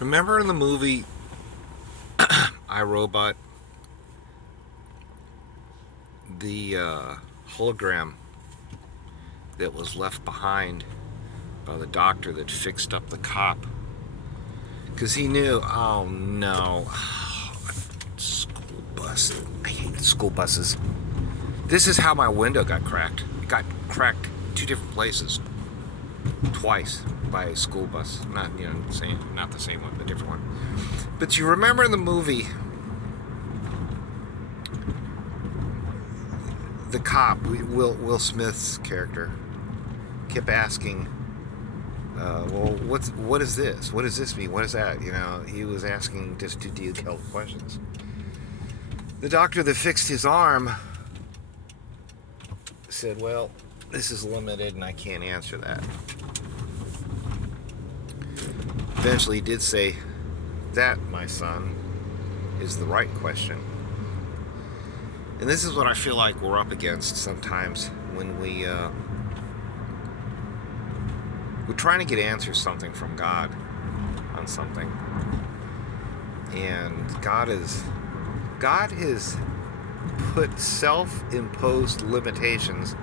Remember in the movie I, Robot, the hologram that was left behind by the doctor that fixed up the cop? Because he knew, oh no, school bus. I hate school buses. This is how my window got cracked. It got cracked two different places, twice by a school bus. Not not the same one, but a different one. But you remember in the movie, the cop, Will Smith's character, kept asking, "Well, what is this? What does this mean? What is that?" He was asking just two detailed questions. The doctor that fixed his arm said, "Well, this is limited, and I can't answer that." Eventually, he did say, "That, my son, is the right question." And this is what I feel like we're up against sometimes when we're trying to get answers something from God on something, and God has put self-imposed limitations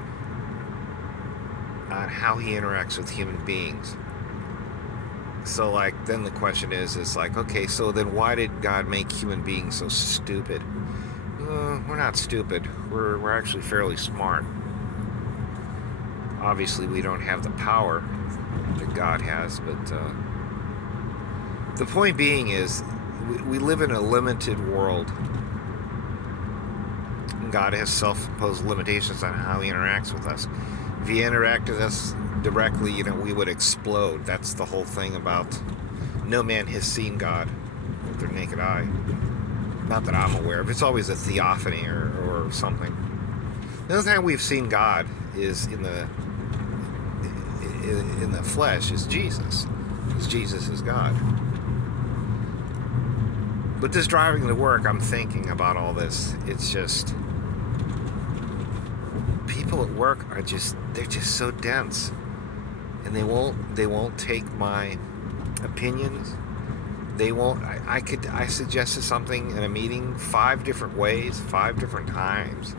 on how He interacts with human beings. So, then the question is like, okay, so then why did God make human beings so stupid? We're not stupid. We're actually fairly smart. Obviously, we don't have the power that God has, but the point being is, we live in a limited world. God has self-imposed limitations on how He interacts with us. If He interacted with us directly, we would explode. That's the whole thing about no man has seen God with their naked eye. Not that I'm aware of. It's always a theophany or something. The only time we've seen God is in the flesh is Jesus. Because Jesus is God. But this driving to work, I'm thinking about all this. It's just, people at work they're just so dense. And they won't take my opinions. They won't. I suggested something in a meeting 5 different ways, 5 different times,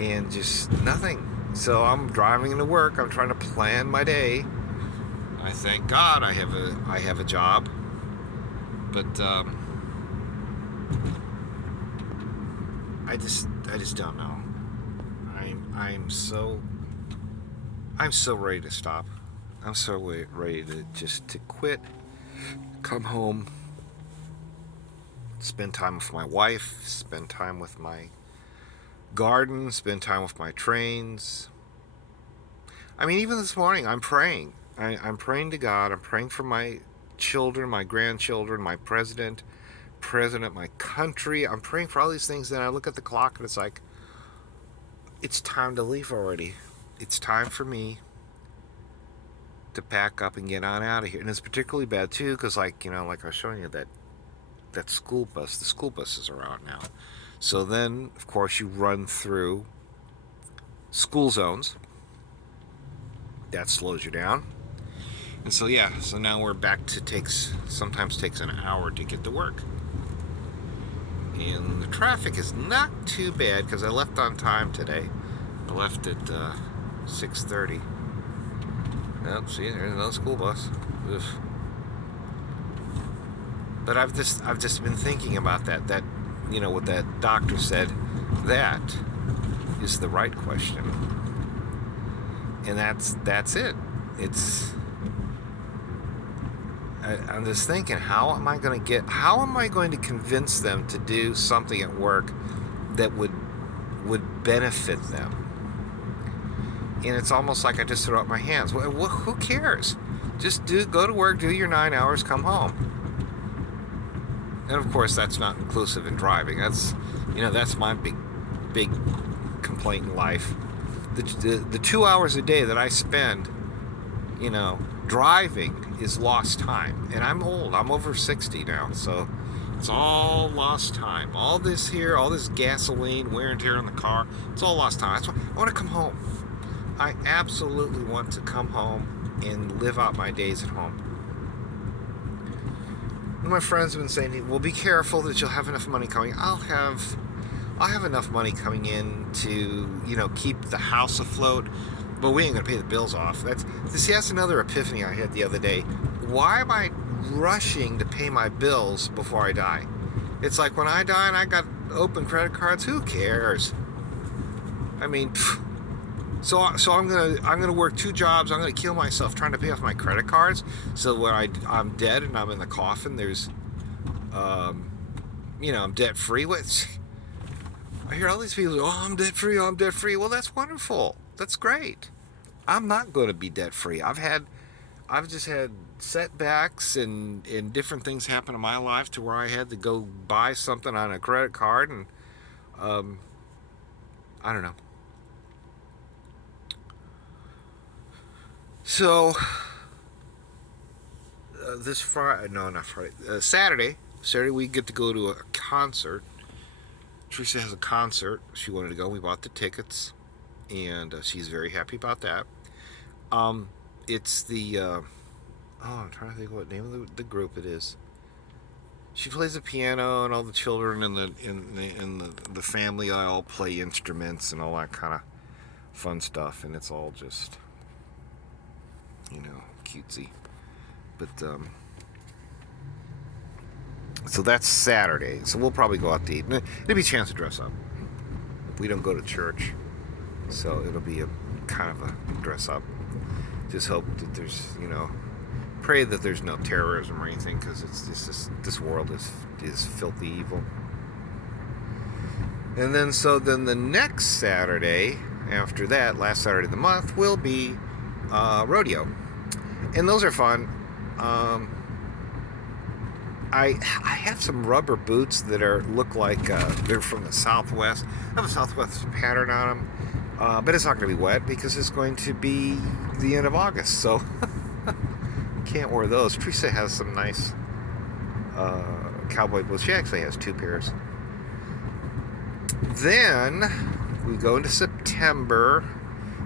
and just nothing. So I'm driving into work. I'm trying to plan my day. I thank God I have a job, but I just don't know. I'm so ready to stop. I'm so ready to quit. Come home, spend time with my wife, spend time with my garden, spend time with my trains. I mean, even this morning, I'm praying. I'm praying to God. I'm praying for my children, my grandchildren, my president, my country. I'm praying for all these things. Then I look at the clock and it's like, it's time to leave already. It's time for me to pack up and get on out of here. And it's particularly bad too, because like I was showing you that school bus. The school buses are out now. So then, of course, you run through school zones. That slows you down. And so so now we're back to sometimes takes an hour to get to work. And the traffic is not too bad because I left on time today. I left at 6:30. Oh, see, there's another school bus. Ugh. But I've just been thinking about that what that doctor said. That is the right question, and that's it. I'm just thinking, how am I going to convince them to do something at work that would benefit them? And it's almost like I just throw up my hands. Well, who cares? Just go to work, do your 9 hours, come home. And of course, that's not inclusive in driving. That's my big complaint in life. The 2 hours a day that I spend, driving is lost time. And I'm old. I'm over 60 now, so it's all lost time. All this gasoline, wear and tear on the car, it's all lost time. That's why I want to come home. I absolutely want to come home and live out my days at home. One of my friends have been saying, well, be careful that you'll have enough money coming. I'll have enough money coming in to, keep the house afloat, but we ain't gonna pay the bills off. That's another epiphany I had the other day. Why am I rushing to pay my bills before I die? It's like when I die and I got open credit cards, who cares? I mean, so I'm gonna work 2 jobs. I'm gonna kill myself trying to pay off my credit cards. So when I'm dead and I'm in the coffin, there's, I'm debt free. I hear all these people, oh, I'm debt free. Oh, I'm debt free. Well, that's wonderful. That's great. I'm not going to be debt free. I've just had setbacks and different things happen in my life to where I had to go buy something on a credit card, and I don't know. So this Friday, no, not Friday, Saturday we get to go to a concert. Teresa has a concert. She wanted to go. We bought the tickets, and she's very happy about that. It's the I'm trying to think what name of the group it is. She plays the piano, and all the children in the family all play instruments and all that kind of fun stuff, and it's all just cutesy. But so that's Saturday. So we'll probably go out to eat. It'll be a chance to dress up. We don't go to church, so it'll be a kind of a dress up. Just hope that there's, pray that there's no terrorism or anything, because it's just this world is filthy evil. And then the next Saturday after that, last Saturday of the month, will be rodeo, and those are fun. I have some rubber boots that look like they're from the Southwest. I have a Southwest pattern on them, but it's not going to be wet because it's going to be the end of August, so can't wear those. Teresa has some nice cowboy boots. She actually has 2 pairs. Then we go into September.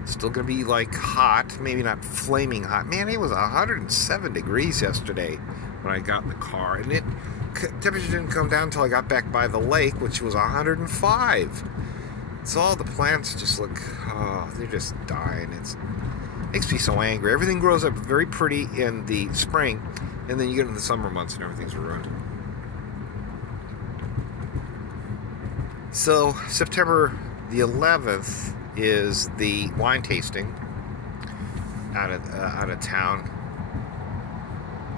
Still going to be like hot, maybe not flaming hot. Man, it was 107 degrees yesterday when I got in the car, and temperature didn't come down until I got back by the lake, which was 105. So all the plants just look, they're just dying. It makes me so angry. Everything grows up very pretty in the spring, and then you get into the summer months and everything's ruined. So September the 11th is the wine tasting out of town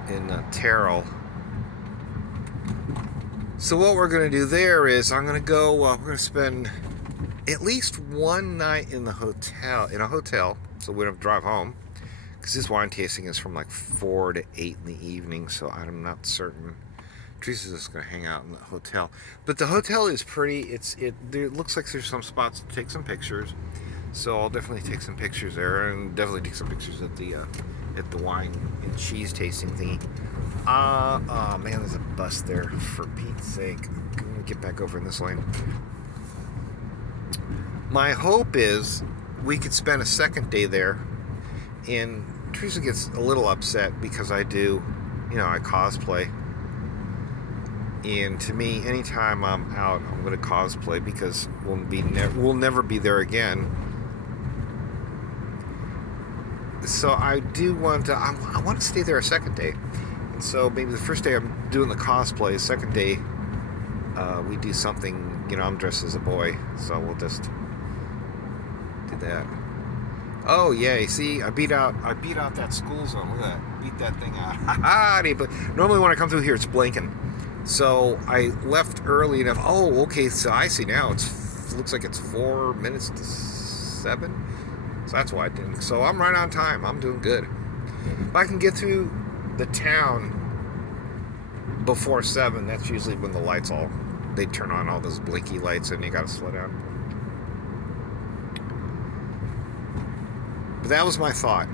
in Terrell. So what we're going to do there is I'm going to go. We're going to spend at least one night in a hotel, so we don't have to drive home, because this wine tasting is from like 4 to 8 in the evening. So I'm not certain. Teresa's just going to hang out in the hotel, but the hotel is pretty. It looks like there's some spots to take some pictures, so I'll definitely take some pictures there, and definitely take some pictures at the wine and cheese tasting thingy. Oh man, there's a bus there, for Pete's sake. I'm gonna get back over in this lane. My hope is we could spend a second day there, and Teresa gets a little upset because I cosplay. And to me, anytime I'm out, I'm going to cosplay, because we'll never be there again. So I do want to. I want to stay there a second day. And so maybe the first day I'm doing the cosplay. Second day, we do something. I'm dressed as a boy, so we'll just do that. Oh yay! See, I beat out that school zone. Look at that! Beat that thing out. But normally when I come through here, it's blinking. So I left early enough. Oh, okay. So I see now. It looks like it's 4 minutes to 7. So that's why I didn't. So I'm right on time. I'm doing good. If I can get through the town before 7, that's usually when the lights they turn on all those blinky lights, and you gotta slow down. But that was my thought.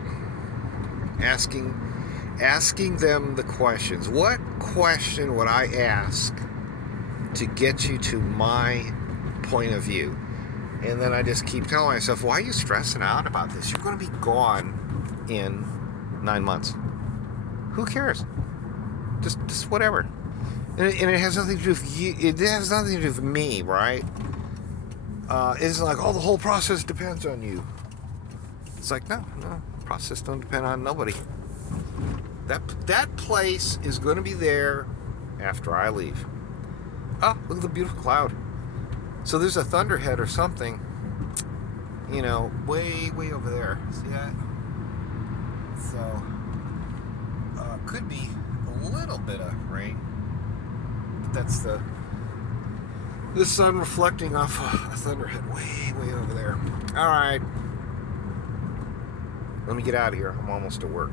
Asking them the questions. What question would I ask to get you to my point of view? And then I just keep telling myself, why are you stressing out about this? You're going to be gone in 9 months. Who cares? Just whatever. And it has nothing to do with you. It has nothing to do with me, right? It's like, oh, the whole process depends on you. It's like, no, process don't depend on nobody. That place is going to be there after I leave. Oh, look at the beautiful cloud. So there's a thunderhead or something, way over there. See that? So could be a little bit of rain. But that's the sun reflecting off a thunderhead way over there. All right. Let me get out of here. I'm almost to work.